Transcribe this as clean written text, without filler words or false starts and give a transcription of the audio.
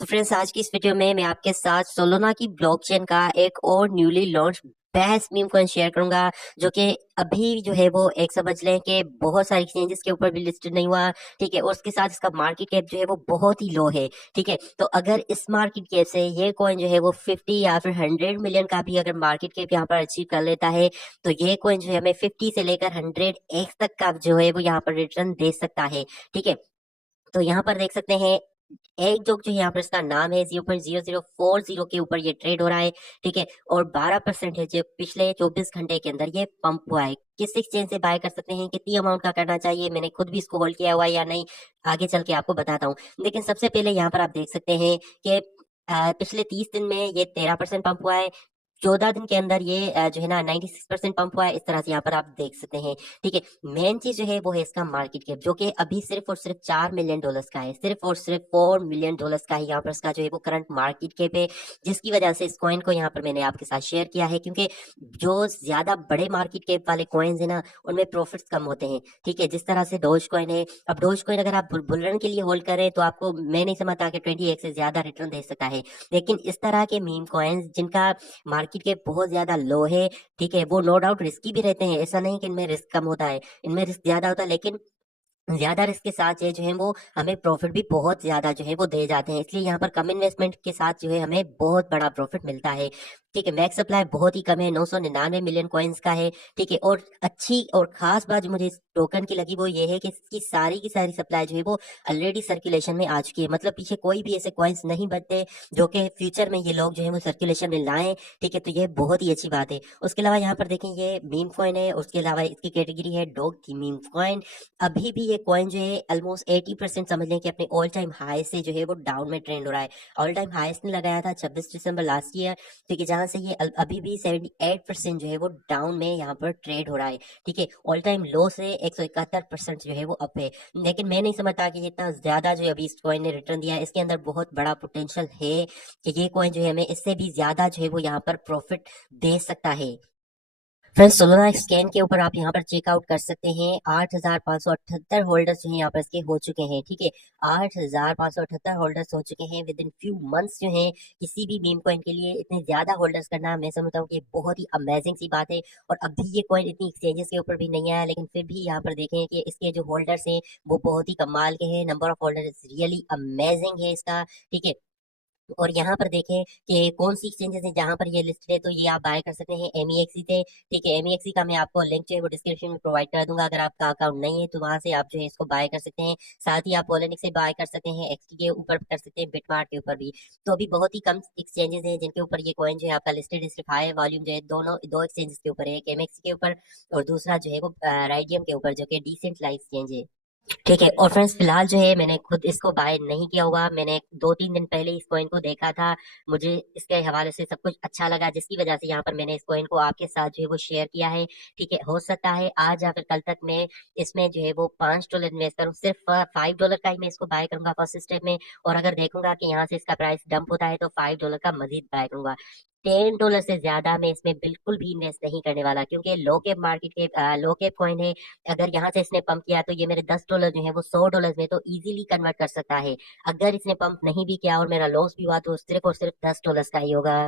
तो फ्रेंड्स, आज की इस वीडियो में मैं आपके साथ सोलोना की ब्लॉकचेन का एक और newly launch best meme coin share करूंगा, जो कि अभी जो है वो एक समझ लें कि बहुत सारी एक्सचेंजेस के ऊपर भी लिस्टेड नहीं हुआ। ठीक है, और उसके साथ इसका मार्केट कैप जो है वो बहुत ही लो है। ठीक है, तो अगर इस मार्केट कैप से ये कॉइन जो है वो 50 या फिर 100 मिलियन का भी अगर मार्केट कैप यहाँ पर अचीव कर लेता है, तो ये कॉइन जो है हमें 50 से लेकर 100x तक का जो है वो यहाँ पर रिटर्न दे सकता है। ठीक है, तो यहाँ पर देख सकते हैं एक जो यहाँ पर इसका नाम है 0.0040 के ऊपर ये ट्रेड हो रहा है। ठीक है, और 12% है जो पिछले 24 घंटे के अंदर ये पंप हुआ है। किस एक्सचेंज से बाय कर सकते हैं, कितनी अमाउंट का करना चाहिए, मैंने खुद भी इसको होल्ड किया हुआ है या नहीं, आगे चल के आपको बताता हूँ। लेकिन सबसे पहले यहाँ पर आप देख सकते हैं कि पिछले 30 दिन में ये 13% पंप हुआ है। 14 दिन के अंदर ये जो है ना 96% पंप हुआ है। इस तरह से यहाँ पर आप देख सकते हैं। ठीक है, मेन चीज जो है वो है इसका मार्केट कैप, जो कि अभी सिर्फ और सिर्फ $4 मिलियन का है। सिर्फ और सिर्फ $4 मिलियन का है यहाँ पर इसका जो है वो करंट मार्केट कैप है, जिसकी वजह से इस कॉइन को यहाँ पर मैंने आपके साथ शेयर किया है। क्योंकि जो ज्यादा बड़े मार्केट कैप वाले कॉइन्स है ना, उनमें प्रॉफिट्स कम होते हैं। ठीक है, जिस तरह से डोज कॉइन है। अब डोज कॉइन अगर आप बुल रन के लिए होल्ड करें तो आपको मैं नहीं समझता कि 20x से ज्यादा रिटर्न दे सकता है। लेकिन इस तरह के मीम कॉइन्स जिनका मार्केट कैप बहुत ज्यादा लो है, ठीक है, वो नो डाउट रिस्की भी रहते हैं। ऐसा नहीं कि इनमें रिस्क कम होता है, इनमें रिस्क ज्यादा होता है। लेकिन ज्यादा रिस्क के साथ ये जो है वो हमें प्रॉफिट भी बहुत ज्यादा जो है वो दे जाते हैं। इसलिए यहाँ पर कम इन्वेस्टमेंट के साथ जो है हमें बहुत बड़ा प्रॉफिट मिलता है। ठीक है, मैक्स सप्लाई बहुत ही कम है, 999 मिलियन कॉइन्स का है। ठीक है, और अच्छी और खास बात जो मुझे इस टोकन की लगी वो ये है कि इसकी सारी की सारी सप्लाई जो है वो ऑलरेडी सर्कुलेशन में आ चुकी है। मतलब पीछे कोई भी ऐसे कॉइन्स नहीं बचते जो कि फ्यूचर में ये लोग जो है वो सर्कुलेशन में लाएं। ठीक है, तो ये बहुत ही अच्छी बात है। उसके अलावा यहाँ पर देखें, ये मीम कॉइन है, उसके अलावा इसकी कैटेगरी है डॉग की मीम कॉइन। अभी भी ये कॉइन जो है ऑलमोस्ट 80% समझ लें कि अपने ऑल टाइम हाई से जो है वो डाउन में ट्रेंड हो रहा है। ऑल टाइम हाई इसने लगाया था 26 दिसंबर लास्ट ईयर। ठीक है, जहां से ये अभी भी 78% जो है वो डाउन में यहाँ पर ट्रेड हो रहा है। ठीक है, ऑल टाइम लो से 171% जो है वो अप है। लेकिन मैं नहीं समझता कि इतना ज्यादा जो अभी इस कॉइन ने रिटर्न दिया है, इसके अंदर बहुत बड़ा पोटेंशियल है कि ये कॉइन जो है हमें इससे भी ज्यादा जो है वो यहाँ पर प्रॉफिट दे सकता है। फ्रेंड्स, सोलोना स्कैन के ऊपर आप यहाँ पर चेकआउट कर सकते हैं। 8,578 होल्डर्स जो है यहाँ पर इसके हो चुके हैं। ठीक है, 8,578 होल्डर्स हो चुके हैं विद इन फ्यू मंथ्स जो है। किसी भी मीम कॉइन के लिए इतने ज्यादा होल्डर्स करना मैं समझता हूँ कि बहुत ही अमेजिंग सी बात है। और अभी ये कॉइन इतनी एक्सचेंजेस के ऊपर भी नहीं आया, लेकिन फिर भी यहाँ पर देखें कि इसके जो होल्डर्स हैं वो बहुत ही कमाल के हैं। Number of holders really amazing है इसका। ठीक है, और यहाँ पर देखें कि कौन सी एक्सचेंजेस है जहां पर ये लिस्टेड है, तो ये आप बाय कर सकते हैं एमईएक्सी से। ठीक है, एमईएक्सी का मैं आपको लिंक जो है वो डिस्क्रिप्शन में प्रोवाइड कर दूंगा। अगर आपका अकाउंट नहीं है तो वहां से आप जो है इसको बाय कर सकते हैं। साथ ही आप पोलेनिक से बाय कर सकते हैं, एक्सटी के ऊपर कर सकते हैं, बिटमार्ट के ऊपर भी। तो अभी बहुत ही कम एक्सचेंजेस हैं जिनके ऊपर ये कॉइन जो है आपका लिस्टेड है। सिर्फ हाई वॉल्यूम जो है दोनों दो एक्सचेंजेस के ऊपर है, एक एमएक्सी के ऊपर और दूसरा जो है वो राइडियम के ऊपर, जो कि डिसेंट्रलाइज एक्सचेंज है। ठीक है, और फ्रेंड्स फिलहाल जो है मैंने खुद इसको बाय नहीं किया हुआ। मैंने 2-3 दिन पहले इस कॉइन को देखा था, मुझे इसके हवाले से सब कुछ अच्छा लगा, जिसकी वजह से यहाँ पर मैंने इस कॉइन को आपके साथ जो है वो शेयर किया है। ठीक है, हो सकता है आज या फिर कल तक मैं इसमें जो है वो $5 इन्वेस्ट करूँ। सिर्फ $5 का ही मैं इसको बाय करूंगा फर्स्ट स्टेप में। और अगर देखूंगा कि यहाँ से इसका प्राइस डंप होता है तो $5 का मजीद बाय करूंगा। $10 से ज्यादा मैं इसमें बिल्कुल भी इन्वेस्ट नहीं करने वाला, क्योंकि लो कैप मार्केट के लो कैप कॉइन है। अगर यहाँ से इसने पंप किया तो ये मेरे $10 जो है वो $100 में तो इजीली कन्वर्ट कर सकता है। अगर इसने पंप नहीं भी किया और मेरा लॉस भी हुआ तो सिर्फ और सिर्फ $10 का ही होगा।